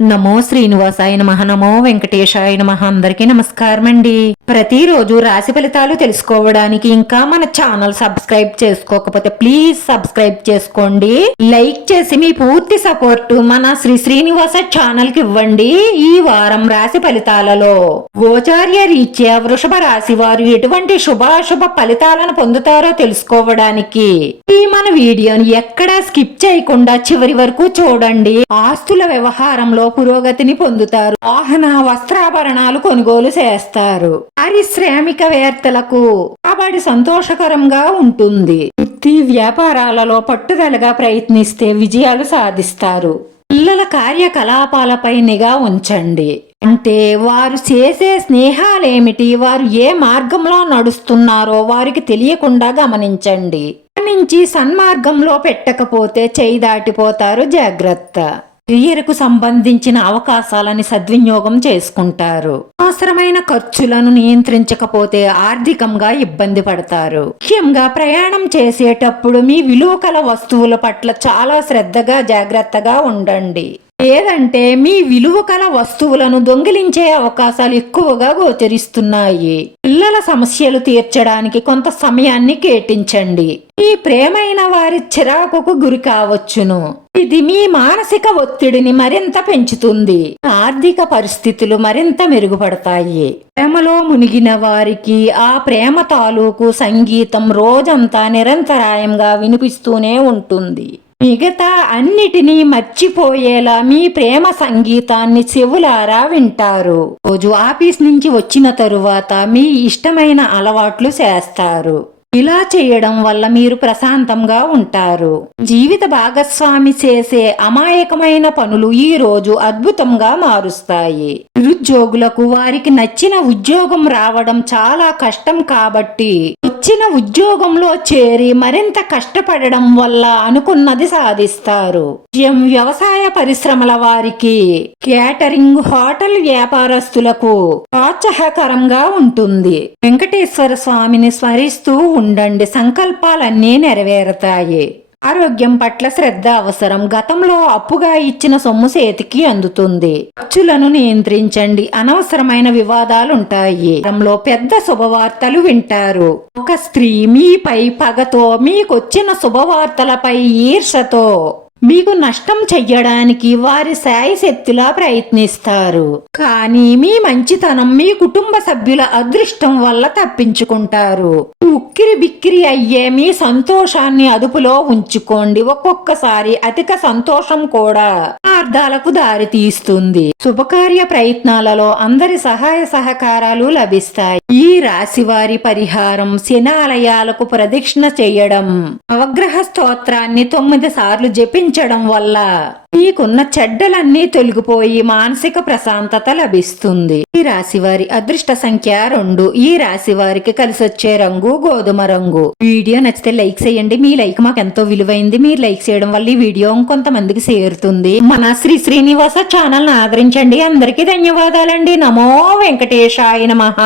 నమో శ్రీనివాసాయ నమః. నమో వెంకటేశాయ నమః. అందరికీ నమస్కారం అండి. ప్రతిరోజు రాశి ఫలితాలు తెలుసుకోవడానికి ఇంకా మన ఛానల్ సబ్స్క్రైబ్ చేసుకోకపోతే ప్లీజ్ సబ్స్క్రైబ్ చేసుకోండి. లైక్ చేసి మీ పూర్తి సపోర్ట్ మన శ్రీనివాస ఛానల్ కి ఇవ్వండి. ఈ వారం రాశి ఫలితాలలో గోచార్య రీత్యా వృషభ రాశి వారు ఎటువంటి శుభాశుభ ఫలితాలను పొందుతారో తెలుసుకోవడానికి ఈ మన వీడియోని ఎక్కడా స్కిప్ చేయకుండా చివరి వరకు చూడండి. ఆస్తుల వ్యవహారంలో పురోగతిని పొందుతారు. వాహన వస్త్రాభరణాలు కొనుగోలు చేస్తారు. పారిశ్రామికవేత్తలకు రాబడి సంతోషకరంగా ఉంటుంది. వృత్తి వ్యాపారాలలో పట్టుదలగా ప్రయత్నిస్తే విజయాలు సాధిస్తారు. పిల్లల కార్యకలాపాలపై నిఘా ఉంచండి. అంటే వారు చేసే స్నేహాలేమిటి, వారు ఏ మార్గంలో నడుస్తున్నారో వారికి తెలియకుండా గమనించండి. నుంచి సన్మార్గంలో పెట్టకపోతే చేయి దాటిపోతారు, జాగ్రత్త. కెరియర్కు సంబంధించిన అవకాశాలని సద్వినియోగం చేసుకుంటారు. అవసరమైన ఖర్చులను నియంత్రించకపోతే ఆర్థికంగా ఇబ్బంది పడతారు. ముఖ్యంగా ప్రయాణం చేసేటప్పుడు మీ విలువ కల వస్తువుల పట్ల చాలా శ్రద్ధగా జాగ్రత్తగా ఉండండి. లేదంటే మీ విలువ కల వస్తువులను దొంగిలించే అవకాశాలు ఎక్కువగా గోచరిస్తున్నాయి. పిల్లల సమస్యలు తీర్చడానికి కొంత సమయాన్ని కేటాయించండి. మీ ప్రేమైన వారి చిరాకుకు గురి కావచ్చును. ఇది మీ మానసిక ఒత్తిడిని మరింత పెంచుతుంది. ఆర్థిక పరిస్థితులు మరింత మెరుగుపడతాయి. ప్రేమలో మునిగిన వారికి ఆ ప్రేమ తాలూకు సంగీతం రోజంతా నిరంతరాయంగా వినిపిస్తూనే ఉంటుంది. మిగతా అన్నిటినీ మర్చిపోయేలా మీ ప్రేమ సంగీతాన్ని చెవులారా వింటారు. రోజు ఆఫీస్ నుంచి వచ్చిన తరువాత మీ ఇష్టమైన అలవాట్లు చేస్తారు. ఇలా చేయడం వల్ల మీరు ప్రశాంతంగా ఉంటారు. జీవిత భాగస్వామి చేసే అమాయకమైన పనులు ఈ రోజు అద్భుతంగా మారుస్తాయి. నిరుద్యోగులకు వారికి నచ్చిన ఉద్యోగం రావడం చాలా కష్టం కాబట్టి వచ్చిన ఉద్యోగంలో చేరి మరింత కష్టపడడం వల్ల అనుకున్నది సాధిస్తారు. వ్యవసాయ పరిశ్రమల వారికి, కేటరింగ్, హోటల్ వ్యాపారస్తులకు ప్రోత్సాహకరంగా ఉంటుంది. వెంకటేశ్వర స్వామిని స్మరిస్తూ ఉండండి, సంకల్పాలన్నీ నెరవేరుతాయి. ఆరోగ్యం పట్ల శ్రద్ధ అవసరం. గతంలో అప్పుగా ఇచ్చిన సొమ్ము చేతికి అందుతుంది. ఖర్చులను నియంత్రించండి. అనవసరమైన వివాదాలుంటాయి. పెద్ద శుభవార్తలు వింటారు. ఒక స్త్రీ మీపై పగతో, మీకొచ్చిన శుభవార్తలపై ఈర్షతో మీకు నష్టం చెయ్యడానికి వారి శాయశక్తిలా ప్రయత్నిస్తారు. కానీ మీ మంచితనం, మీ కుటుంబ సభ్యుల అదృష్టం వల్ల తప్పించుకుంటారు. ఉక్కిరి బిక్కిరి అయ్యే మీ సంతోషాన్ని అదుపులో ఉంచుకోండి. ఒక్కొక్కసారి అధిక సంతోషం కూడా అర్థాలకు దారి తీస్తుంది. శుభకార్య ప్రయత్నాలలో అందరి సహాయ సహకారాలు లభిస్తాయి. ఈ రాశి వారి పరిహారం: శనాలయాలకు ప్రదక్షిణ చేయడం, నవగ్రహ స్తోత్రాన్ని 9 సార్లు జపించడం వల్ల మీకున్న చెడ్డలన్నీ తొలగిపోయి మానసిక ప్రశాంతత లభిస్తుంది. ఈ రాశి వారి అదృష్ట సంఖ్య 2. ఈ రాశి వారికి కలిసొచ్చే రంగు గోధుమ రంగు. వీడియో నచ్చితే లైక్ చేయండి. మీ లైక్ మాకు ఎంతో విలువైంది. మీరు లైక్ చేయడం వల్ల ఈ వీడియో ఇంకొంతమందికి చేరుతుంది. మన శ్రీనివాస ఛానల్ ని ఆదరించండి. అందరికీ ధన్యవాదాలండి. నమో వెంకటేశాయ నమః.